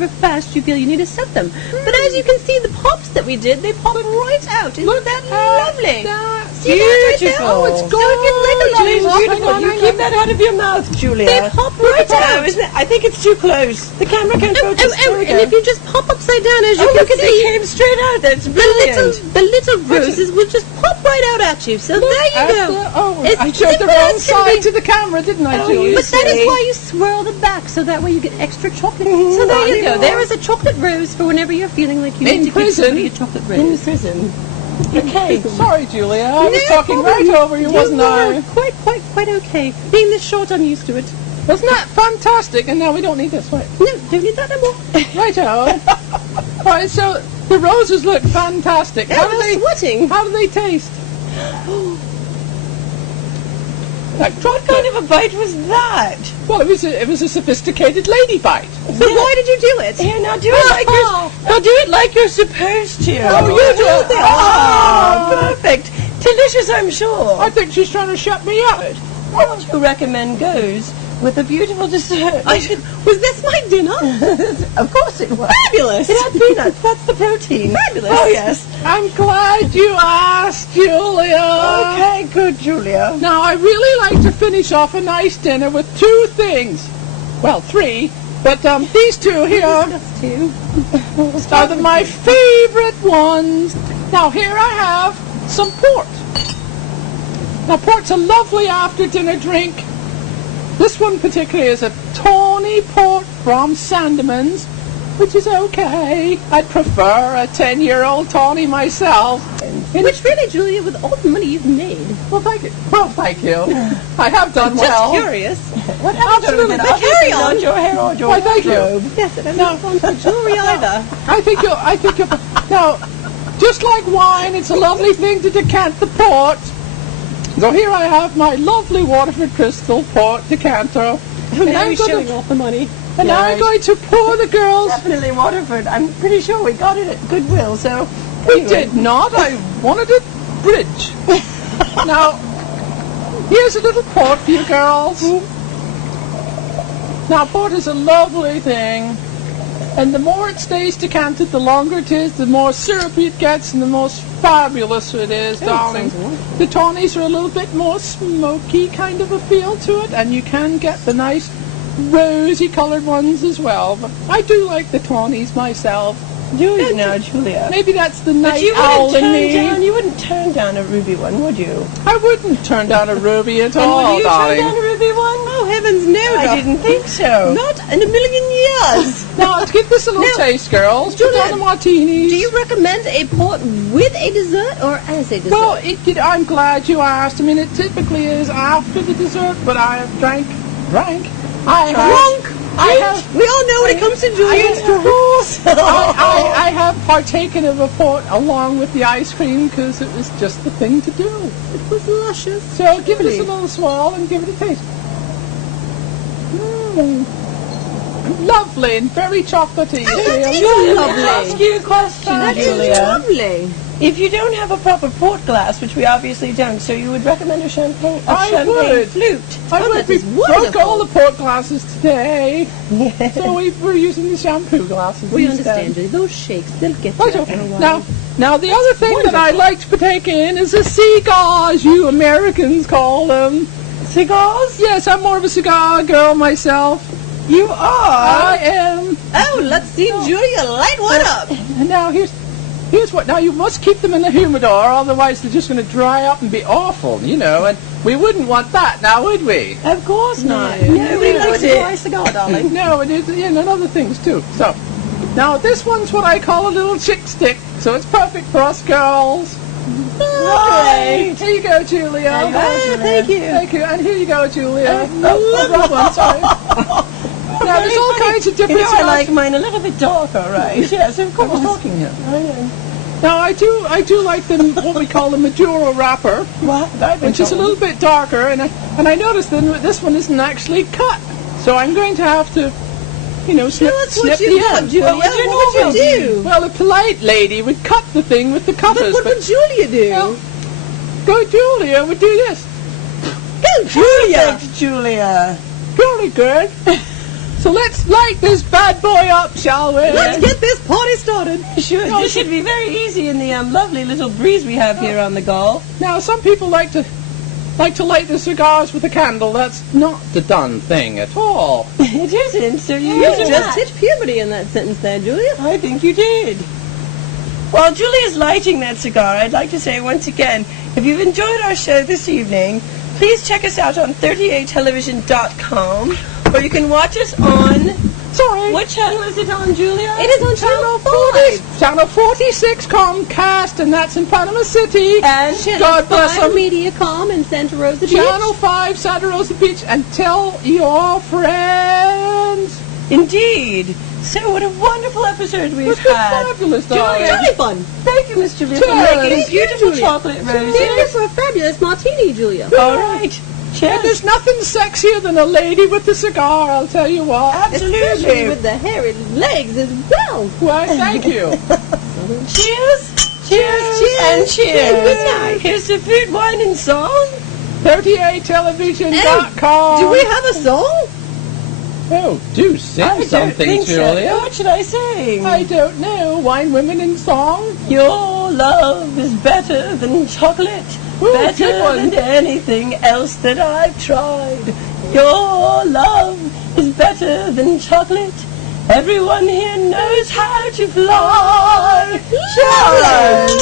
however fast you feel you need to set them. But as you can see, the pops that we did, they pop right out. Isn't that lovely? See that right there? Beautiful. Oh, it's gorgeous, like a lollipop. Beautiful. You keep that out of your mouth, Julia. They pop right out. Isn't it? I think it's too close. The camera can't focus. And if you just pop upside down, as you can look at see, it came straight out. That's brilliant. the little roses will just pop right out at you. So there you go. I showed the wrong side to the camera, didn't I, Julia? But that is why you swirl the back, so that way you get extra chocolate. So there you go. There is a chocolate rose for whenever you're feeling like you need to give somebody a chocolate rose. In prison. Okay. Sorry, Julia. I was talking right over you, wasn't I? Quite okay. Being this short, I'm used to it. Wasn't that fantastic? And now we don't need this, right? No, don't need that no more. Righto. Right, so the roses look fantastic. How do they taste? What kind of a bite was that? Well, it was a sophisticated lady bite. So why did you do it? Here, now do it like you're supposed to. Oh, you do it. Oh, perfect. Delicious, I'm sure. I think she's trying to shut me up. What would you recommend goes with a beautiful dessert? Was this my dinner? Of course it was. Fabulous. It had peanuts. That's the protein. Fabulous. Oh, yes. I'm glad you asked, Julia. Okay, good, Julia. Now, I really like to finish off a nice dinner with two things. Well, three. But these two here are my favorite ones. Now, here I have some port. Now, port's a lovely after-dinner drink. This one particularly is a tawny port from Sandeman's, which is okay. I'd prefer a 10-year-old tawny myself. Which really, Julia, with all the money you've made. Well, thank you. I have done well. Just curious. What happened to it? Carry on. Not your hair or your Why, thank you. wardrobe. Yes, it hasn't gone for jewelry either. I think you'll, now, just like wine, it's a lovely thing to decant the port. So here I have my lovely Waterford Crystal port decanter. Now he's showing off the money. And now I'm going to pour the girls. Definitely Waterford. I'm pretty sure we got it at Goodwill, so... We did not. I wanted it bridge. Now, here's a little port for you girls. Now, port is a lovely thing. And the more it stays decanted, the longer it is, the more syrupy it gets, and the most fabulous it is, darling. The tawnies are a little bit more smoky kind of a feel to it, and you can get the nice rosy coloured ones as well. But I do like the tawnies myself. Do you now, Julia? Maybe that's the But night you owl in me. You wouldn't turn down a ruby one, would you? I wouldn't turn down a ruby at all, would you darling. turn down a ruby one? Oh, heavens, no. I didn't think so. Not in a million years. Now, to give this a little taste, girls, put Julia, on the martinis. Do you recommend a port with a dessert or as a dessert? Well, I'm glad you asked. I mean, it typically is after the dessert, but I have drank. We all know when it comes to Julia's rules. I have partaken of a port along with the ice cream because it was just the thing to do. It was luscious. So give this a little swirl and give it a taste. Lovely and very chocolatey. Lovely. Ask you a question, That is Julia. lovely. If you don't have a proper port glass, which we obviously don't, so you would recommend a champagne flute? We broke all the port glasses today, so we're using the shampoo glasses. We instead. understand, Julie. Those shakes, they'll get you after a while. Now the other thing that I like to partake in is a cigar, as you Americans call them. Cigars? Yes, I'm more of a cigar girl myself. You are? I am. Oh, let's see Julia light one up. And now here's what. Now you must keep them in the humidor, otherwise they're just going to dry up and be awful, you know. And we wouldn't want that, now would we? Of course not. Nobody likes a dry cigar, darling. No, it is, and other things too. So, now this one's what I call a little chick stick, so it's perfect for us girls. Right. Here you go, Julia. Thank you. Thank you. And here you go, Julia. Wrong one, sorry. Now, there's all kinds of different I like mine a little bit darker, right? Yes, of course. I was talking here. Now, I do like what we call the Maduro wrapper, which is a little bit darker, and I noticed that this one isn't actually cut, so I'm going to have to, snip the end. What would you do? Well, a polite lady would cut the thing with the cutters. But what would Julia do? Well, Julia would do this. Go, Julia! Perfect, Julia. Very good. So let's light this bad boy up, shall we? Let's get this party started. Sure, this should be very easy in the lovely little breeze we have here on the Gull. Now, some people like to light the cigars with a candle. That's not the done thing at all. It isn't, so you You used just hit puberty in that sentence there, Julia. I think you did. While Julia's lighting that cigar, I'd like to say once again, if you've enjoyed our show this evening, please check us out on 38television.com, or you can watch us on... Sorry. What channel is it on, Julia? It is on Channel 5. Channel 46 Comcast, and that's in Panama City. And God bless 5 them. Mediacom in Santa Rosa Beach. Channel 5 Santa Rosa Beach, and tell your friends. Indeed. So what a wonderful episode we've It's been had. fabulous, darling. Really fun. Thank you, Miss Julia, for Cheers. making Thank you, beautiful Julia. chocolate Thank you roses. for a fabulous martini, Julia. All right. And Cheers. there's nothing sexier than a lady with a cigar, I'll tell you what. Especially Absolutely. with the hairy legs as well. Why, thank you. Cheers. Cheers. And cheers. And good night. Here's the food, wine, and song. 38television.com. Do we have a song? Oh, do sing I don't something, think so. Julia. What should I sing? I don't know. Wine, women, and song? Your love is better than chocolate, Ooh, better good one. than anything else that I've tried. Your love is better than chocolate. Everyone here knows how to fly. Cheers!